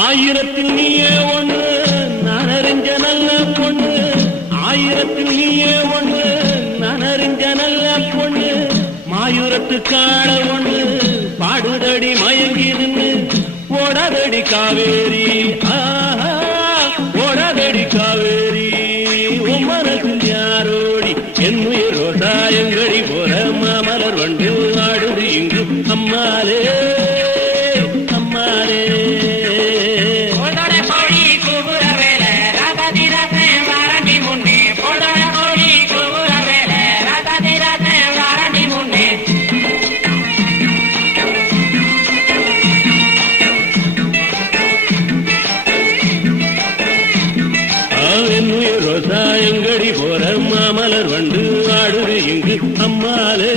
ஆயிரத்தில் நீயே ஒண்ணு நான் அறிஞ்ச நல்ல பொண்ணு, ஆயிரத்தில் நீயே ஒண்ணு நான் அறிஞ்ச நல்ல பொண்ணு, மாயூரத்து காள ஒண்ணு பாடுதடி மயங்கி நின்று ஓடாதடி காவேரி, ஓடாதடி காவேரி உன் மனசில் யாரோடி என் உயிர் ரோசாயங்கடி போற மாமலர் வண்டு ஆடுது இங்கு அம்மாலே அம்மாலே. ரோசாயங்கடி போற மாமலர் வண்டு ஆடுது இங்கு அம்மாலே.